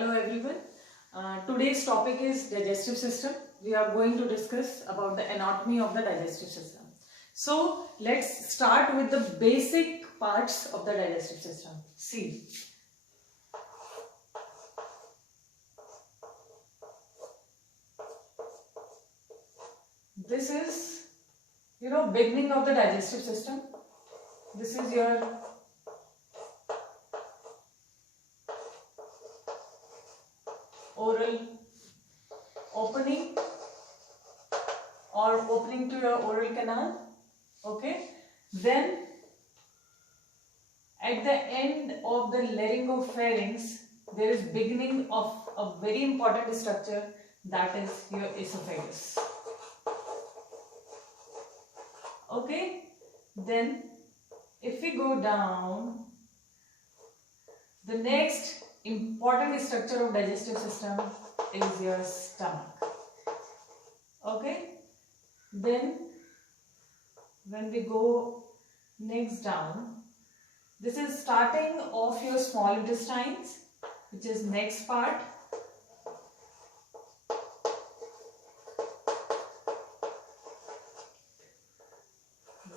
Hello everyone. Today's topic is digestive system. We are going to discuss about the anatomy of the digestive system. So let's start with the basic parts of the digestive system. See, this is beginning of the digestive system. This is your oral opening or opening to your oral canal. Okay, then at the end of the laryngopharynx there is beginning of a very important structure, that is your esophagus. Okay, then if we go down, the next important structure of digestive system is your stomach. Okay, then when we go next down, this is starting of your small intestines, which is next part.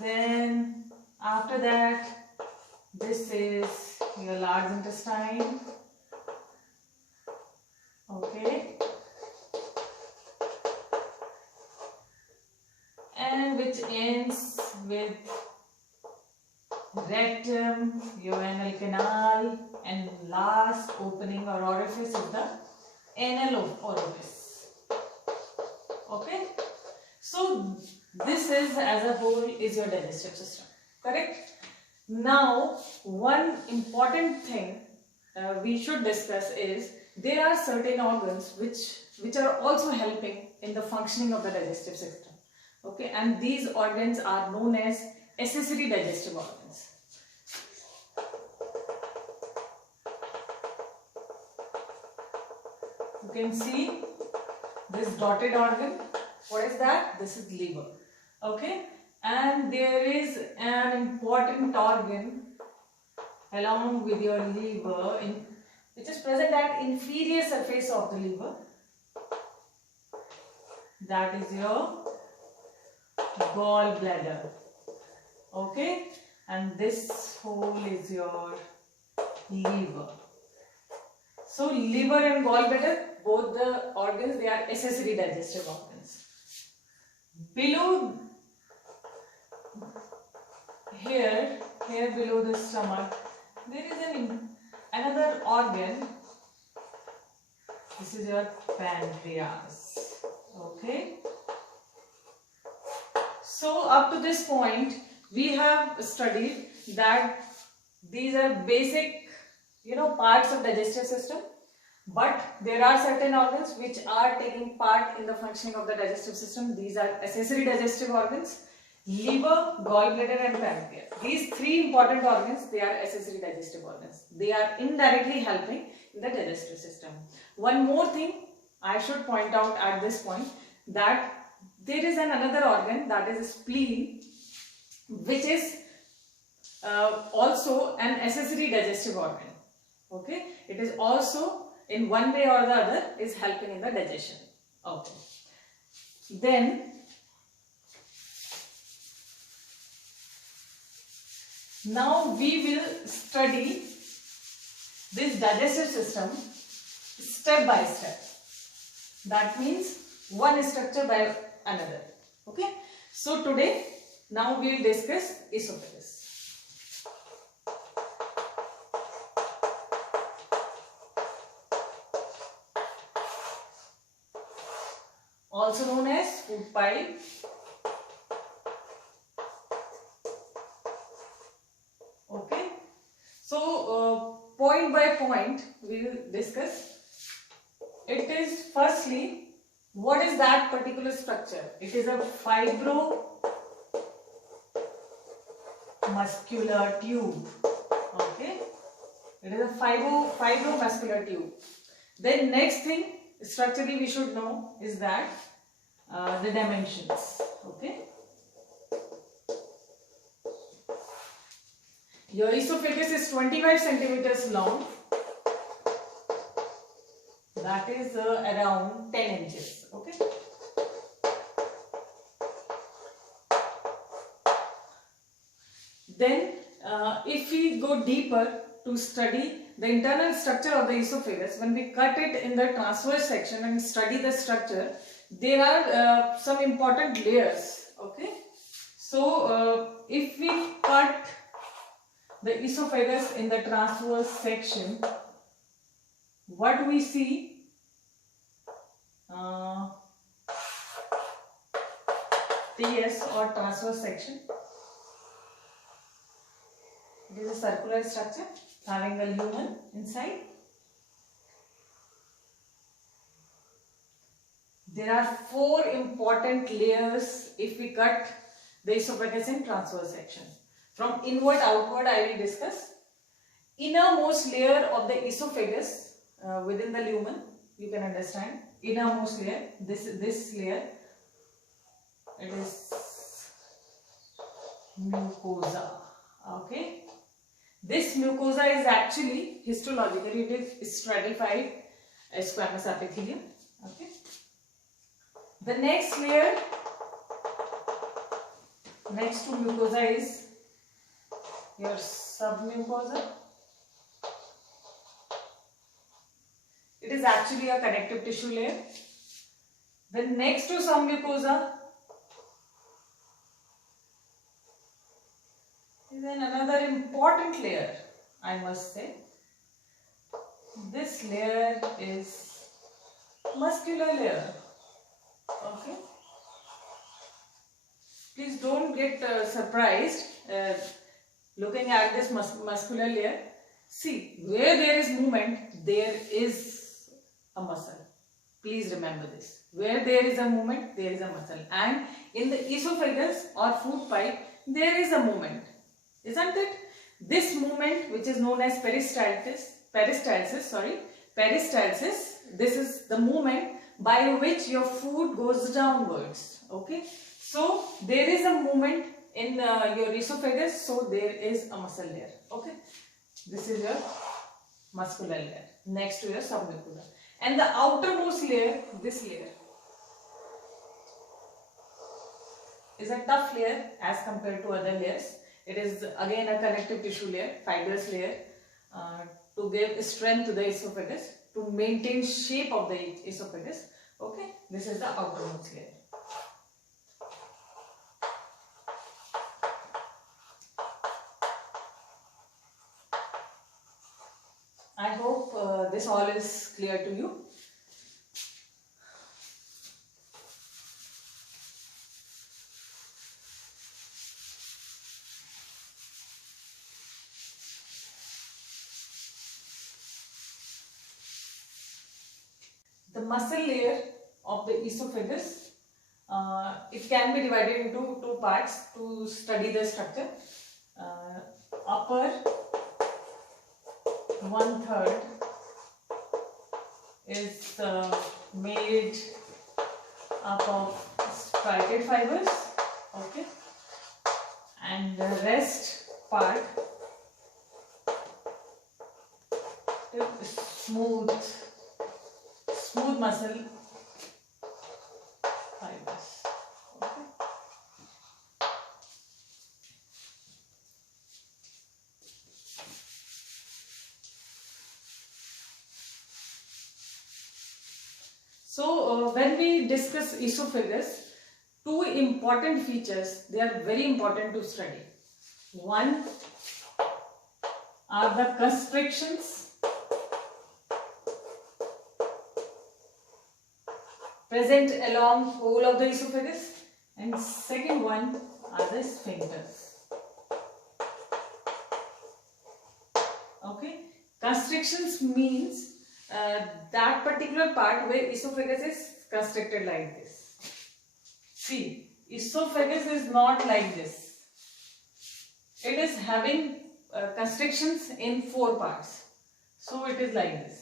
Then after that, this is your large intestine. Okay, and which ends with rectum, your anal canal, and last opening or orifice is the anal orifice. Okay, so this is as a whole is your digestive system, correct? Now one important thing we should discuss is there are certain organs which are also helping in the functioning of the digestive system. Okay, and these organs are known as accessory digestive organs. You can see this dotted organ. What is that? This is liver. Okay, and there is an important organ along with your liver which is present at inferior surface of the liver. That is your gallbladder. Okay, and this whole is your liver. So liver and gallbladder, both the organs, they are accessory digestive organs. Below here below the stomach, there is another organ. This is your pancreas. Okay, so up to this point we have studied that these are basic parts of digestive system, but there are certain organs which are taking part in the functioning of the digestive system. These are accessory digestive organs: liver, gallbladder and pancreas. These three important organs, they are accessory digestive organs. They are indirectly helping in the digestive system. One more thing I should point out at this point, that there is another organ, that is spleen, which is also an accessory digestive organ. Okay, it is also in one way or the other is helping in the digestion. Okay, then now we will study this digestive system step by step. That means one structure by another. Okay, so today now we will discuss esophagus. Also known as food pipe. Okay, so point by point we will discuss. It is firstly, what is that particular structure? It is a fibromuscular tube. Okay, it is a fibromuscular tube. Then next thing structurally we should know is that the dimensions. Okay, Your esophagus is 25 centimeters long that is around 10 inches. Okay. Then if we go deeper to study the internal structure of the esophagus, when we cut it in the transverse section and study the structure, there are some important layers. Okay. So if we cut the esophagus in the transverse section, what we see, TS or transverse section, it is a circular structure having a lumen inside. There are 4 important layers if we cut the esophagus in transverse section. From inward outward I will discuss. Innermost layer of the esophagus within the lumen, you can understand. Innermost layer, this layer, it is mucosa. Okay. This mucosa is actually histologically it is stratified squamous epithelium. Okay. The next layer next to mucosa is your submucosa. It is actually a connective tissue layer. Then next to submucosa is then another important layer, I must say. This layer is muscular layer. Okay. Please don't get surprised looking at this muscular layer. See, where there is movement, there is a muscle. Please remember this. Where there is a movement, there is a muscle. And in the esophagus or food pipe, there is a movement. Isn't it? This movement, which is known as peristalsis, this is the movement by which your food goes downwards. Okay. So there is a movement in your esophagus, so there is a muscle layer. Okay. This is your muscular layer next to your submucosa. And the outermost layer, this layer, is a tough layer as compared to other layers. It is again a connective tissue layer, fibrous layer, to give strength to the esophagus, to maintain shape of the esophagus. Okay, this is the outermost layer. I hope this all is clear to you. The muscle layer of the esophagus, it can be divided into 2 parts to study the structure. Upper 1/3 is made up of striated fibers, okay, and the rest part is smooth muscle fibers. Okay. So when we discuss esophagus, 2 important features, they are very important to study. One are the constrictions present along whole of the esophagus, and second one are the sphincters. Okay, constrictions means that particular part where esophagus is constricted like this. See, esophagus is not like this. It is having constrictions in 4 parts. So it is like this.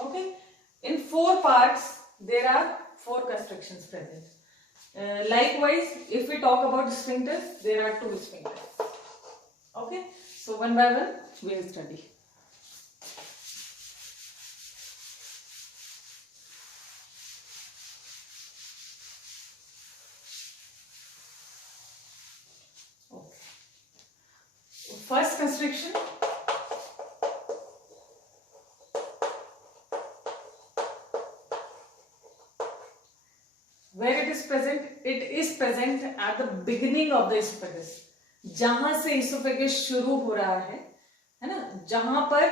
Okay, in 4 parts there are 4 constrictions present. Likewise, if we talk about sphincters, there are 2 sphincters. Okay, so one by one we will study. Okay. First constriction. Where it is present? It is present at the beginning of the esophagus. जहां से esophagus शुरू हो रहा है ना, जहां पर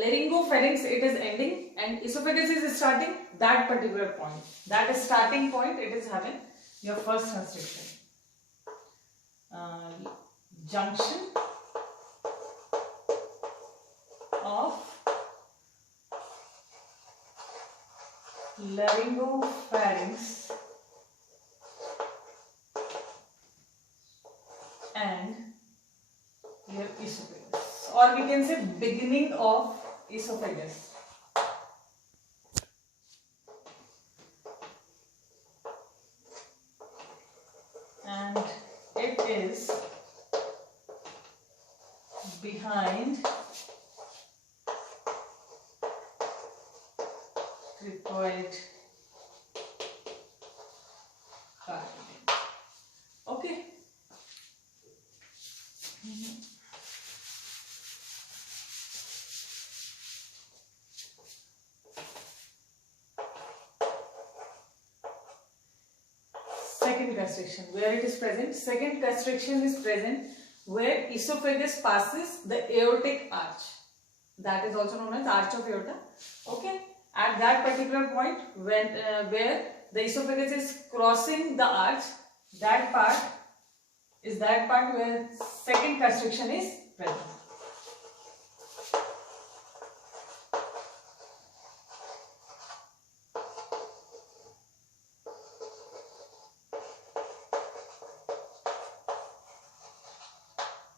laryngopharynx it is ending and esophagus is starting, that particular point, that is starting point, it is having your first constriction. Junction of laryngopharynx and your esophagus, or we can say beginning of esophagus. And it is behind cricoid cartilage. Okay. Second constriction, where it is present? Second constriction is present where esophagus passes the aortic arch. That is also known as arch of aorta. Okay. At that particular point, when where the esophagus is crossing the arch, that part is that part where second constriction is present.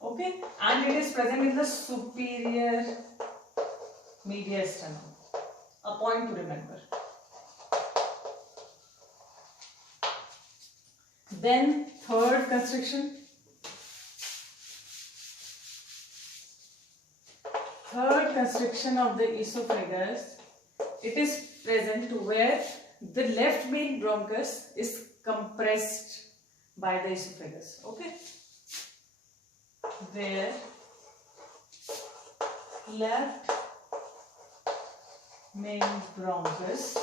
Okay, and it is present in the superior mediastinum. A point to remember. Then third constriction. Third constriction of the esophagus. It is present where the left main bronchus is compressed by the esophagus. Okay. Where left main bronchus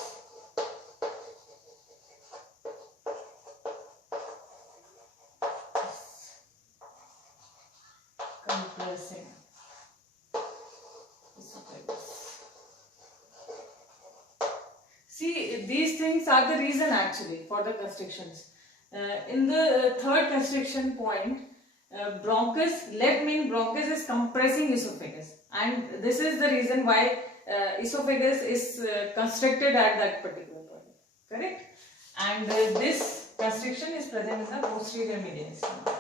compressing esophagus. See, these things are the reason actually for the constrictions. In the third constriction point, left main bronchus is compressing esophagus, and this is the reason why esophagus is constricted at that particular point, correct? And this constriction is present in the posterior mediastinum.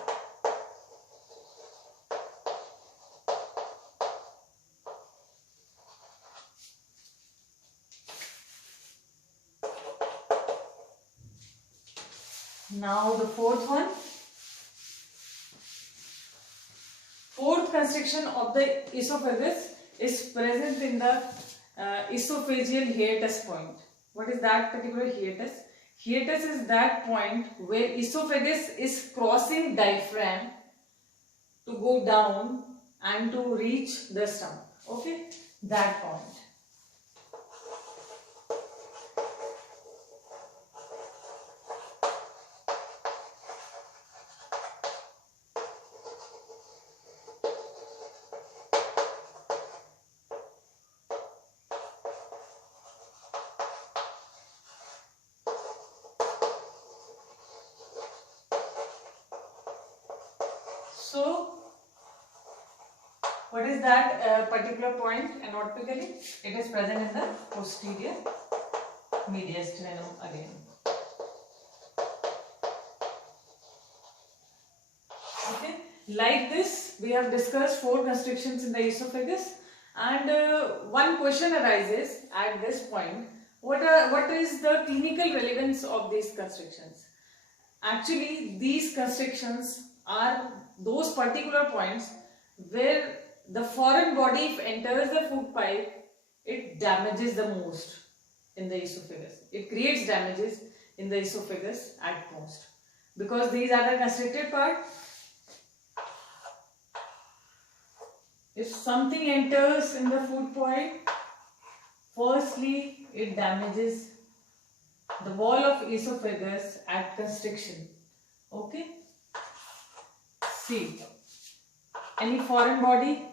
Now the fourth one. Fourth constriction of the esophagus is present in the esophageal hiatus point. What is that particular hiatus? Hiatus is that point where esophagus is crossing diaphragm to go down and to reach the stomach. Okay, that point. So, what is that particular point anatonically? It is present in the posterior mediastinum again. Okay, like this, we have discussed 4 constrictions in the esophagus, and one question arises at this point: what is the clinical relevance of these constrictions? Actually, these constrictions are those particular points where the foreign body, if enters the food pipe, it damages the most in the esophagus. It creates damages in the esophagus at most, because these are the constricted part. If something enters in the food pipe, firstly it damages the wall of esophagus at constriction. Okay. See, any foreign body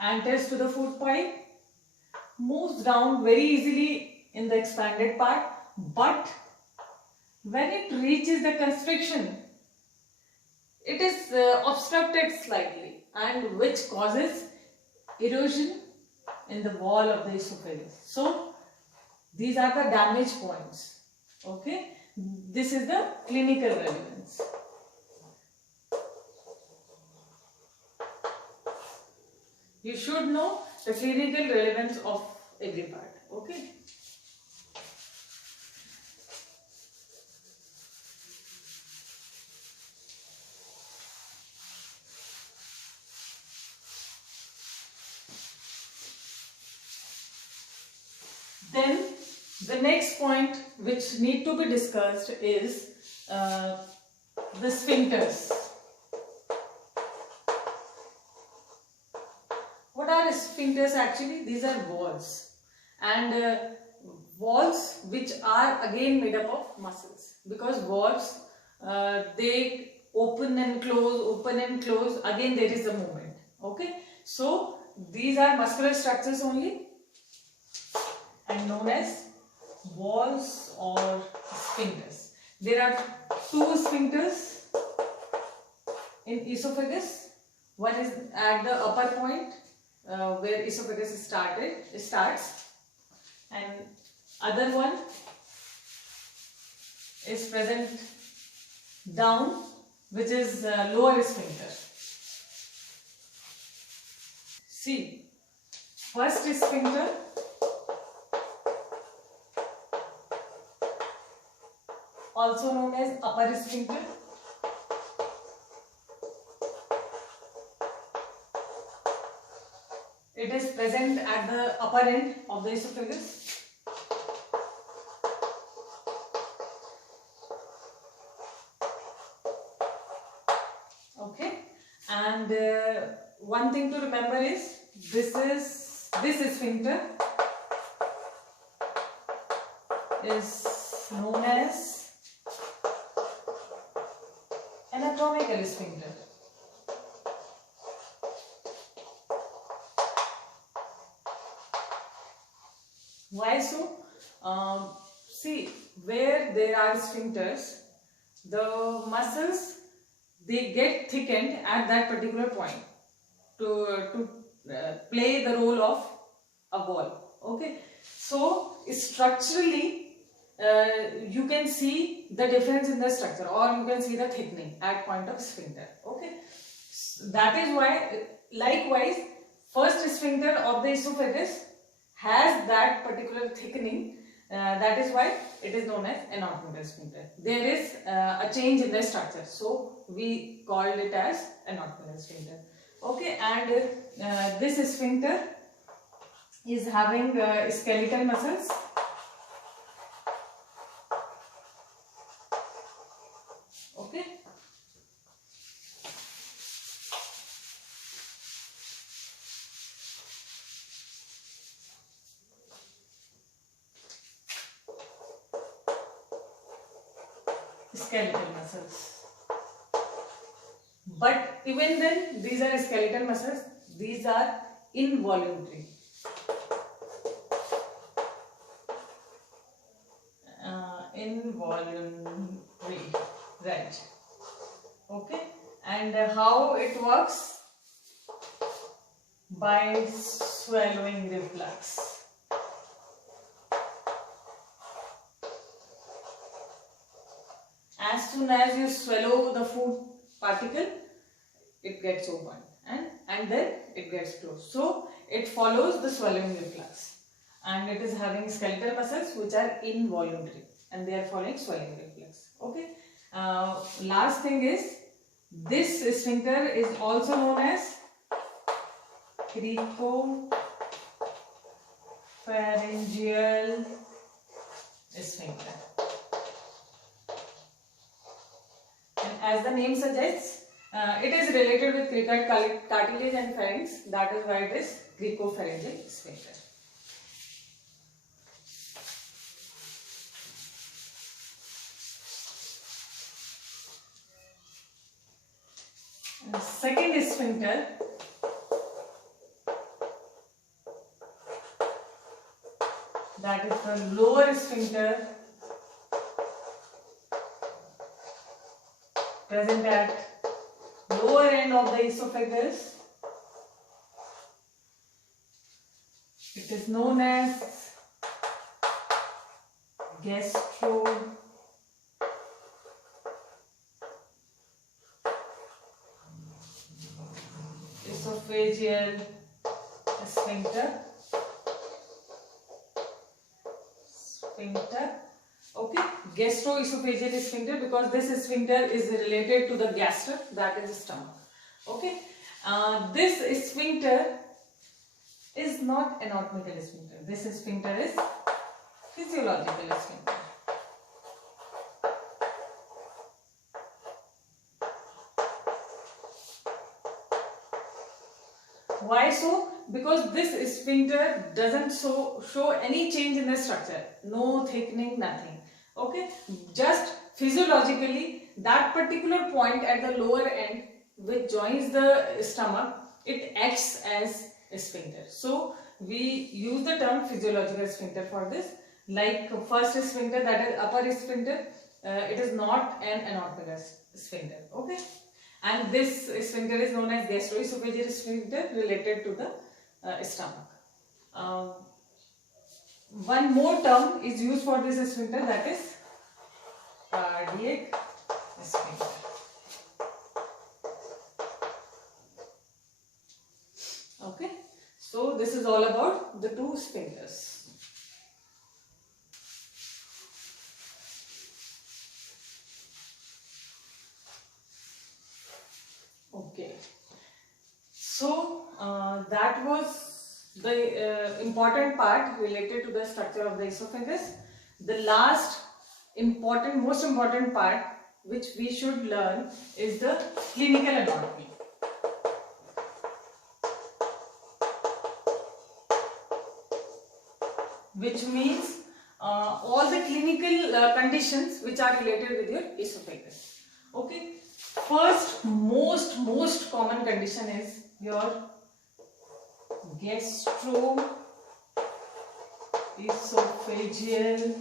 enters to the food pipe, moves down very easily in the expanded part, but when it reaches the constriction, it is obstructed slightly, and which causes erosion in the wall of the esophagus. So these are the damage points. Okay, this is the clinical relevance. You should know the clinical relevance of every part. Okay. Then the next point which need to be discussed is the sphincters. What are sphincters actually? These are walls, and walls which are again made up of muscles, because walls they open and close, again there is a movement. Okay, so these are muscular structures only and known as walls or sphincters. There are two sphincters in esophagus. One is at the upper point where esophagus starts, and other one is present down, which is lower sphincter. See, first sphincter also known as upper sphincter. It is present at the upper end of the esophagus. Okay, and one thing to remember is this sphincter is known as anatomical sphincter. Why so? See, where there are sphincters, the muscles, they get thickened at that particular point to play the role of a wall. Okay, so structurally you can see the difference in the structure, or you can see the thickening at point of sphincter. Okay, that is why likewise first sphincter of the esophagus has that particular thickening. That is why it is known as anatomical sphincter. There is a change in the structure, so we called it as anatomical sphincter. Okay, and this sphincter is having skeletal muscles. Okay. Skeletal muscles. But even then, these are skeletal muscles. These are involuntary. Involuntary, right? Okay, and how it works? By swallowing reflex. As soon as you swallow the food particle, it gets opened and then it gets closed. So it follows the swallowing reflex, and it is having skeletal muscles which are involuntary, and they are following swallowing reflex. Okay. Last thing is This sphincter is also known as cricopharyngeal sphincter. And as the name suggests, it is related with cricoid cartilage and pharynx. That is why it is cricopharyngeal sphincter. And second sphincter, that is the lower sphincter, present at lower end of the esophagus. It is known as gastroesophageal sphincter. Okay, gastroesophageal sphincter, because this sphincter is related to the gaster, that is the stomach. Okay, this sphincter is not anatomical sphincter. This sphincter is physiological sphincter. Why so? Because this sphincter doesn't show any change in the structure, no thickening, nothing. Okay, just physiologically that particular point at the lower end which joins the stomach, it acts as a sphincter. So we use the term physiological sphincter for this. Like first sphincter, that is upper sphincter, it is not an anatomical sphincter. Okay, and this sphincter is known as gastroesophageal sphincter, related to the stomach. One more term is used for this sphincter, that is cardiac sphincter. Okay, so this is all about the two sphincters. Okay, so that was the important part related to the structure of the esophagus. The last most important part which we should learn is the clinical anatomy. Which means all the clinical conditions which are related with your esophagus. Okay, first most common condition is your gastroesophageal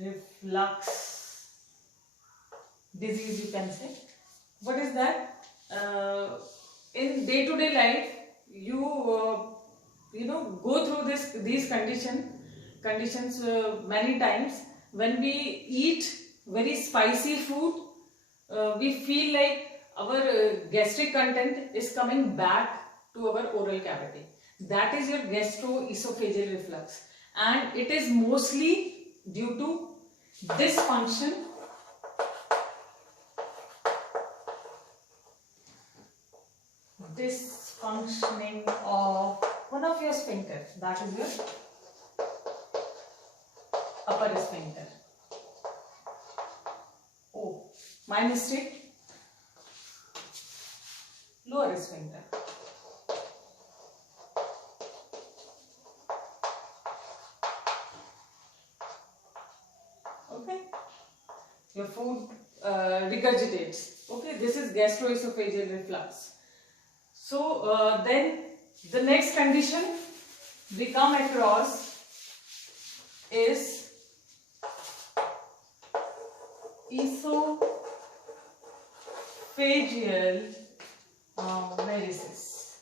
reflux disease, you can say. What is that? In day-to-day life, you go through these conditions many times. When we eat very spicy food, we feel like our gastric content is coming back to our oral cavity. That is your gastroesophageal reflux, and it is mostly due to dysfunctioning of one of your sphincters, that is your upper sphincter. Oh, my mistake. Lower sphincter. Okay, your food regurgitates. Okay, this is gastroesophageal reflux. So then the next condition we come across is esophageal varices.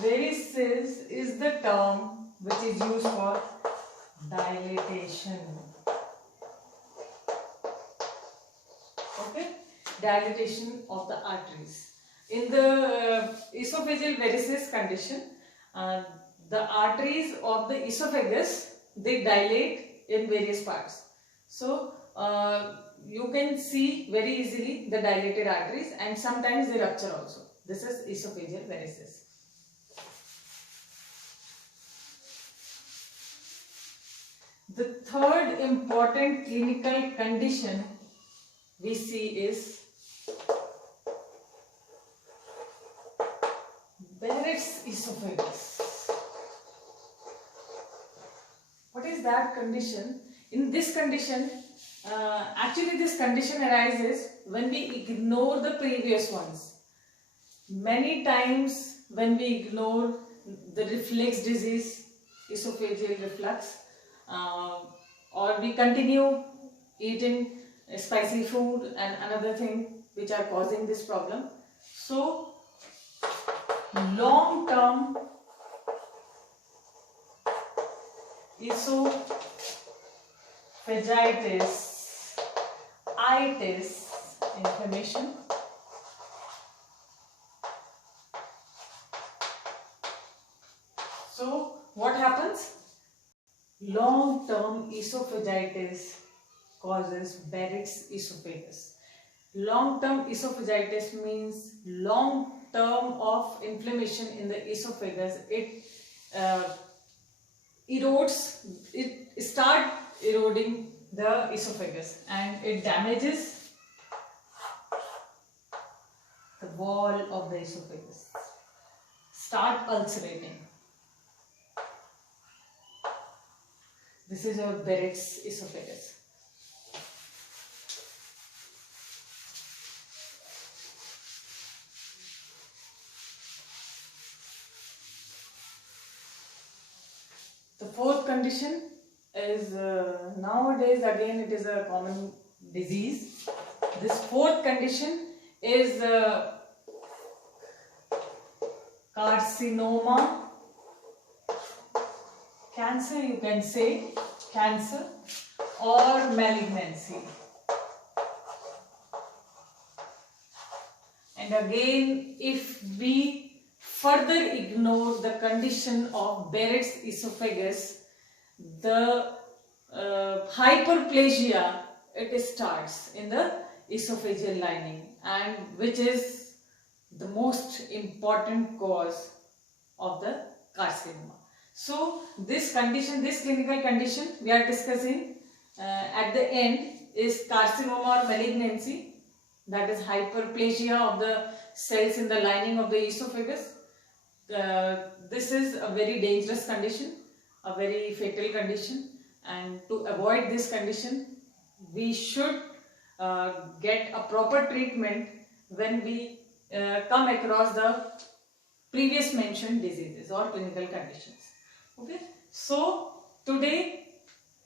Varices is the term which is used for dilatation. Okay, dilatation of the arteries. In the esophageal varices condition, the arteries of the esophagus, they dilate in various parts. So you can see very easily the dilated arteries, and sometimes they rupture also. This is esophageal varices. The third important clinical condition we see is Barrett's esophagus. What is that condition? In this condition, actually this condition arises when we ignore the previous ones. Many times when we ignore the reflux disease, esophageal reflux, or we continue eating spicy food and another thing which are causing this problem. So long-term esophagitis, itis, inflammation. So what happens? Long-term esophagitis causes Barrett's esophagus. Long-term esophagitis means long term of inflammation in the esophagus. It erodes, it starts eroding the esophagus and it damages the wall of the esophagus. Start ulcerating. This is your Barrett's esophagus. The fourth condition is nowadays again it is a common disease. This fourth condition is carcinoma, cancer, you can say cancer, or malignancy. And again, if we further ignore the condition of Barrett's esophagus, the hyperplasia, it starts in the esophageal lining, and which is the most important cause of the carcinoma. So this condition, this clinical condition we are discussing at the end is carcinoma or malignancy, that is hyperplasia of the cells in the lining of the esophagus. This is a very dangerous condition, a very fatal condition, and to avoid this condition we should get a proper treatment when we come across the previous mentioned diseases or clinical conditions. Okay, so today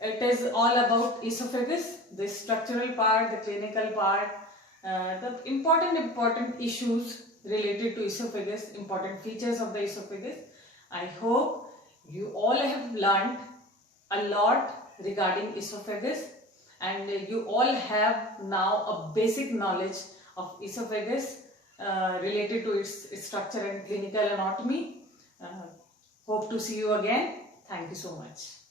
it is all about esophagus, the structural part, the clinical part, the important issues related to esophagus, important features of the esophagus. I hope you all have learned a lot regarding esophagus, and you all have now a basic knowledge of esophagus related to its structure and clinical anatomy. Hope to see you again. Thank you so much.